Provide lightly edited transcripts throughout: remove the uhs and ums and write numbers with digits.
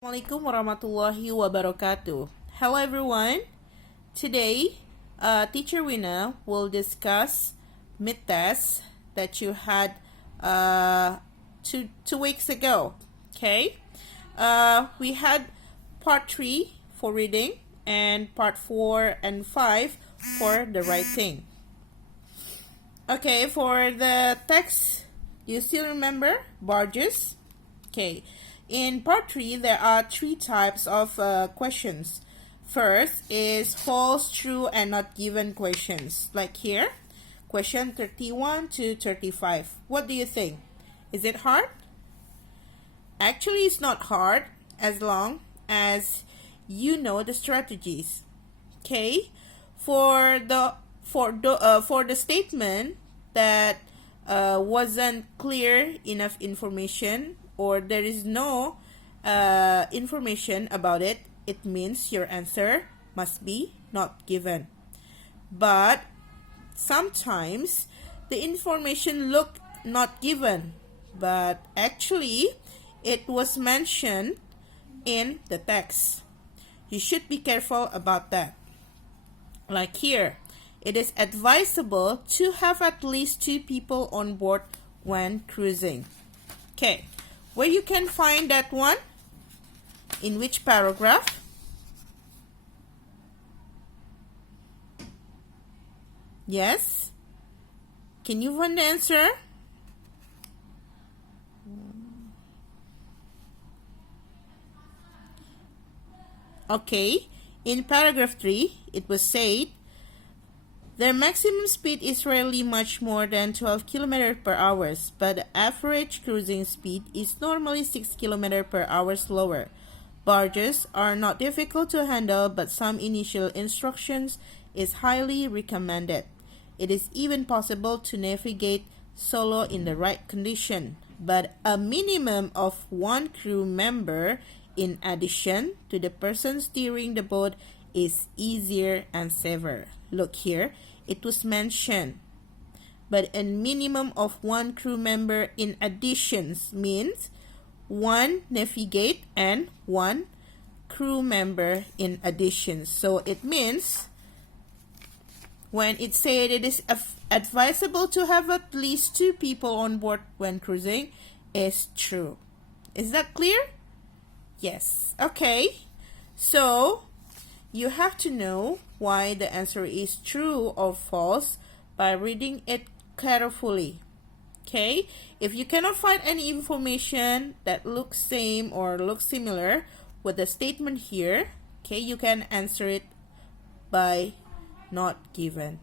Assalamualaikum warahmatullahi wabarakatuh. Hello everyone. Today, Teacher Wina will discuss mid-tests that you had two weeks ago. Okay, we had part 3 for reading and part 4 and 5 for the writing. Okay, for the text, you still remember barges? Okay. In part 3, there are 3 types of questions. First is false, true, and not given questions. Like here, question 31 to 35. What do you think? Is it hard? Actually, it's not hard as long as you know the strategies. Okay? For the statement that wasn't clear enough information, or there is no information about it, it means your answer must be not given. But sometimes the information looked not given, but actually it was mentioned in the text. You should be careful about that. Like here, it is advisable to have at least 2 people on board when cruising. Okay. Where you can find that one? In which paragraph? Yes? Can you find the answer? Okay. In paragraph 3, it was said, their maximum speed is rarely much more than 12 km per hour, but the average cruising speed is normally 6 km per hour slower. Barges are not difficult to handle, but some initial instructions is highly recommended. It is even possible to navigate solo in the right condition, but a minimum of 1 crew member in addition to the person steering the boat is easier and safer. Look here. It was mentioned, but a minimum of 1 crew member in addition means 1 navigate and 1 crew member in addition. So it means when it said it is advisable to have at least 2 people on board when cruising is true. Is that clear? Yes. Okay. So you have to know why the answer is true or false by reading it carefully. Okay? If you cannot find any information that looks same or looks similar with the statement here, okay, you can answer it by not given.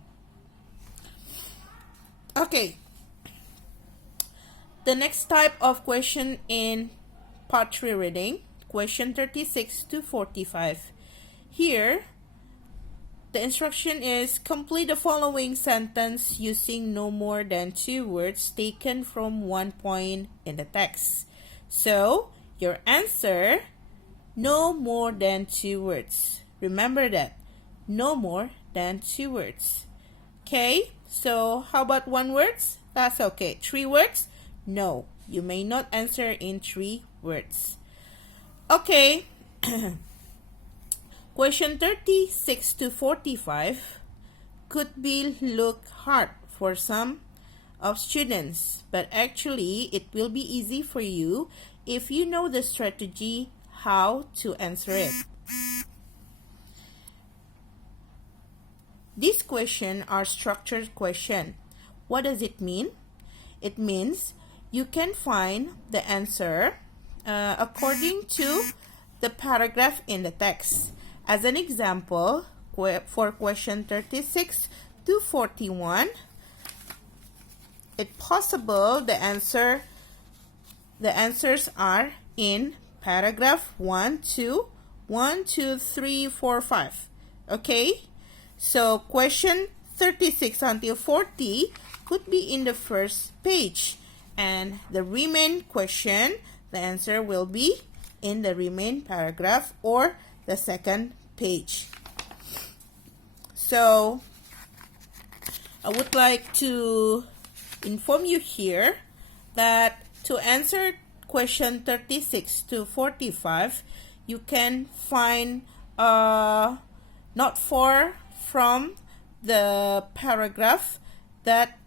Okay. The next type of question in part 3 reading, question 36 to 45. Here, the instruction is complete the following sentence using no more than 2 words taken from one point in the text. So, your answer, no more than 2 words. Remember that, no more than 2 words. Okay, so how about 1 words? That's okay. 3 words? No, you may not answer in 3 words. Okay. Question 36 to 45 could be look hard for some of students, but actually it will be easy for you if you know the strategy how to answer it. These questions are structured questions. What does it mean? It means you can find the answer according to the paragraph in the text. As an example, for question 36 to 41, it's possible the answers are in paragraph 1, 2, 1, 2, 3, 4, 5. Okay? So question 36 until 40 could be in the first page. And the remaining question, the answer will be in the remaining paragraph or the second page. So, I would like to inform you here that to answer question 36 to 45, you can find not far from the paragraph that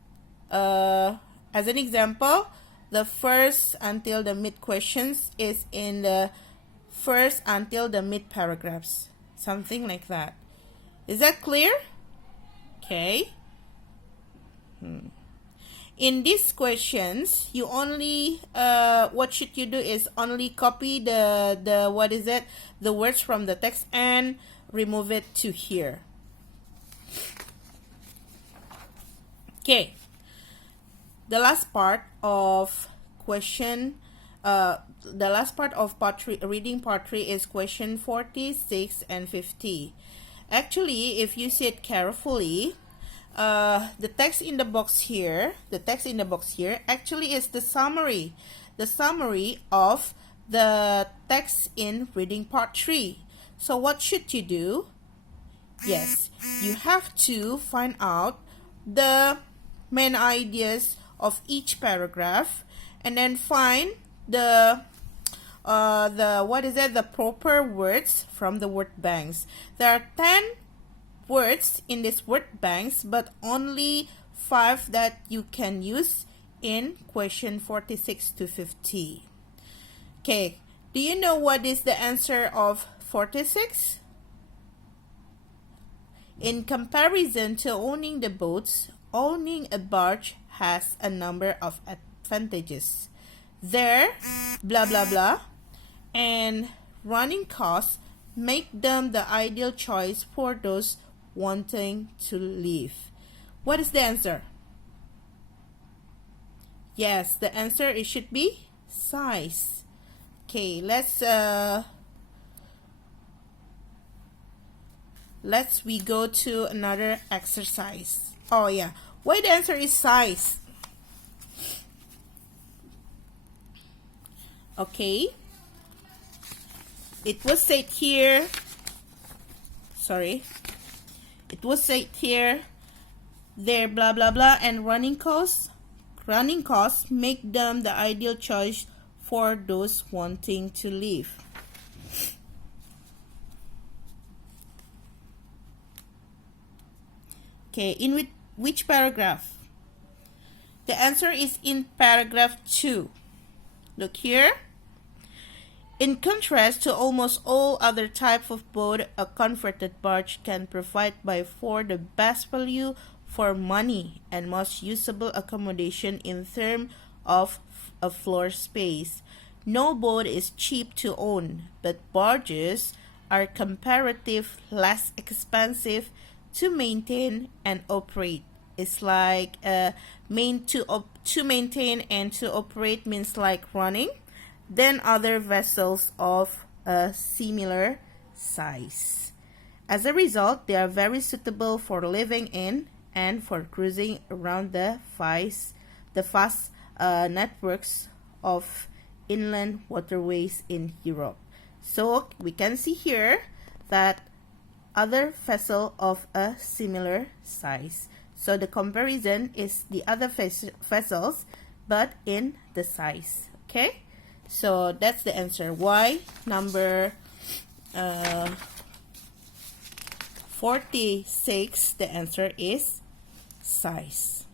as an example, the first until the mid questions is in the first until the mid paragraphs, something like that. Is that clear? Okay. In these questions, you only what should you do is only copy the what is it, the words from the text and remove it to here. Okay, the last part of question, the last part of part 3, reading part 3, is question 46 and 50. Actually, if you see it carefully, the text in the box here, actually is the summary of the text in reading part 3. So what should you do? Yes, you have to find out the main ideas of each paragraph and then find the proper words from the word banks. There are 10 words in this word banks, but only 5 that you can use in question 46 to 50. Okay, do you know what is the answer of 46? In comparison to owning the boats, owning a barge has a number of advantages. Their blah blah blah and running costs make them the ideal choice for those wanting to live. What is the answer? Yes, the answer, it should be size. Okay, let's we go to another exercise. Oh yeah, why the answer is size? Okay, it was said here, their blah blah blah and running costs make them the ideal choice for those wanting to live. Okay, in which paragraph? The answer is in paragraph 2. Look here. In contrast to almost all other types of boat, a converted barge can provide by far the best value for money and most usable accommodation in terms of a floor space. No boat is cheap to own, but barges are comparatively less expensive to maintain and operate. It's like to maintain and to operate means like running than other vessels of a similar size. As a result, they are very suitable for living in and for cruising around the vast networks of inland waterways in Europe. So we can see here that other vessel of a similar size. So the comparison is the other vessels, but in the size. Okay, so that's the answer. Why number 46? The answer is size.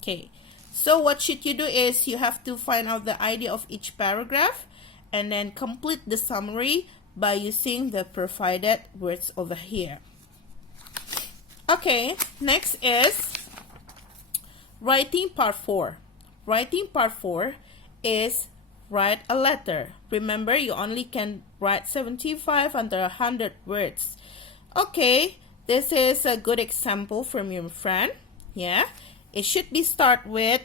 Okay, so what should you do is you have to find out the idea of each paragraph and then complete the summary by using the provided words over here. Okay, next is writing part 4. Writing part 4 is write a letter. Remember, you only can write 75 under 100 words. Okay, this is a good example from your friend. Yeah, it should be start with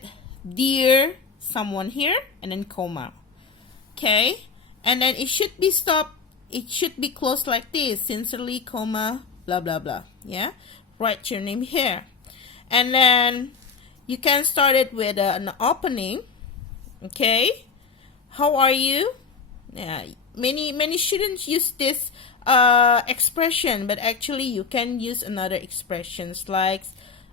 dear someone here and then comma. Okay, and then it should be closed like this, sincerely, comma, blah blah blah. Yeah, write your name here, and then you can start it with an opening. Okay, how are you? Yeah, many students use this expression, but actually you can use another expressions like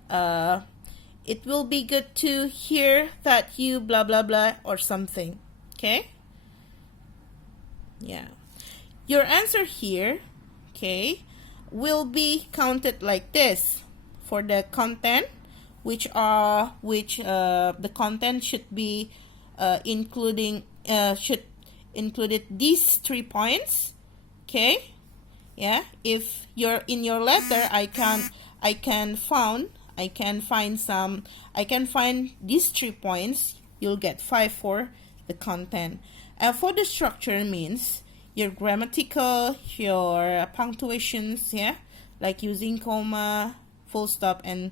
it will be good to hear that you blah blah blah or something. Okay, yeah, Your answer here, okay, will be counted like this for the content, which the content should be should included these 3 points. Okay, yeah. If you're in your letter, I can find these 3 points. You'll get 5 for the content. And for the structure means your grammatical, your punctuations, yeah, like using comma, full stop, and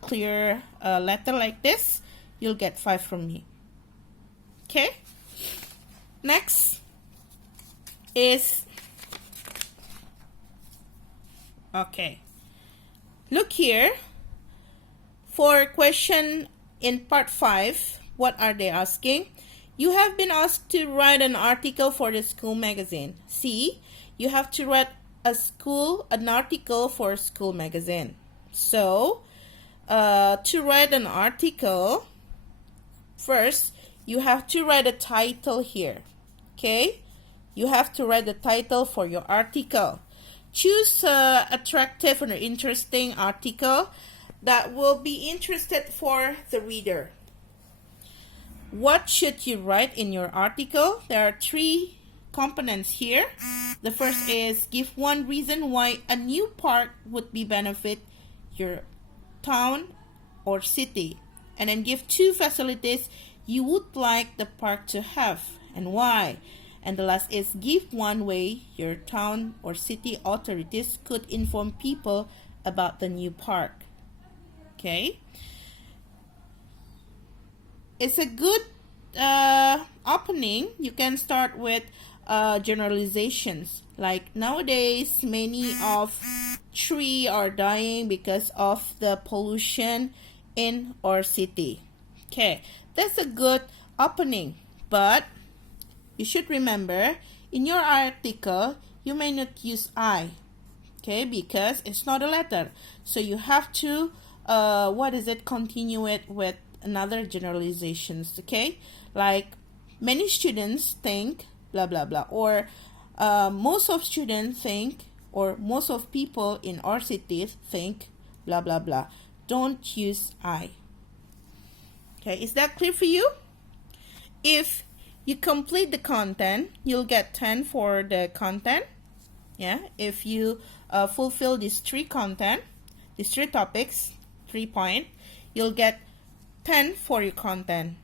clear letter like this, you'll get 5 from me. Okay. Next is, okay, look here. For question in part 5, what are they asking? You have been asked to write an article for the school magazine. See, you have to write an article for a school magazine. So, to write an article, first, you have to write a title here. Okay? You have to write the title for your article. Choose an attractive and interesting article that will be interested for the reader. What should you write in your article? There are 3 components here. The first is give one reason why a new park would be benefit your town or city, and then give 2 facilities you would like the park to have and why. And the last is give one way your town or city authorities could inform people about the new park. Okay. It's a good opening. You can start with generalizations. Like nowadays, many of trees are dying because of the pollution in our city. Okay, that's a good opening. But you should remember, in your article, you may not use I. Okay, because it's not a letter. So you have to continue it with another generalizations. Okay, like many students think blah blah blah, or most of students think, or most of people in our cities think blah blah blah. Don't use I. Okay, is that clear for you? If you complete the content, you'll get 10 for the content. Yeah, if you fulfill these 3 topics, 3 points, you'll get 10 for your content.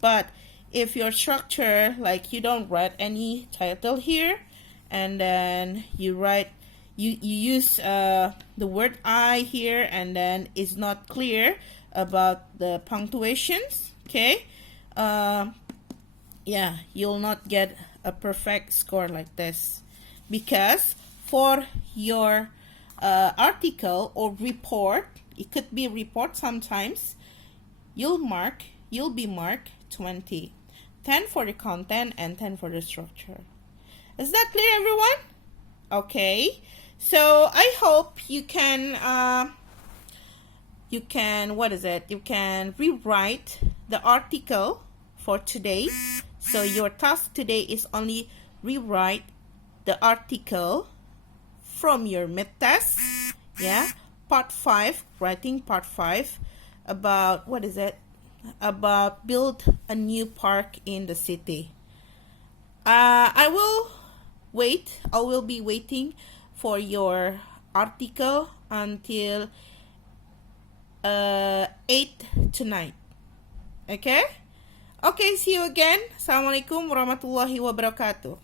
But if your structure, like you don't write any title here, and then you use the word I here, and then it's not clear about the punctuations, okay, yeah, you'll not get a perfect score like this. Because for your article or report, it could be report sometimes, you'll be marked 20. 10 for the content and 10 for the structure. Is that clear, everyone? Okay. So I hope you can rewrite the article for today. So your task today is only rewrite the article from your mid-test. Yeah. Part 5, writing part 5 about about build a new park in the city. I will be waiting for your article until 8 tonight. Okay? Okay, see you again. Assalamualaikum warahmatullahi wabarakatuh.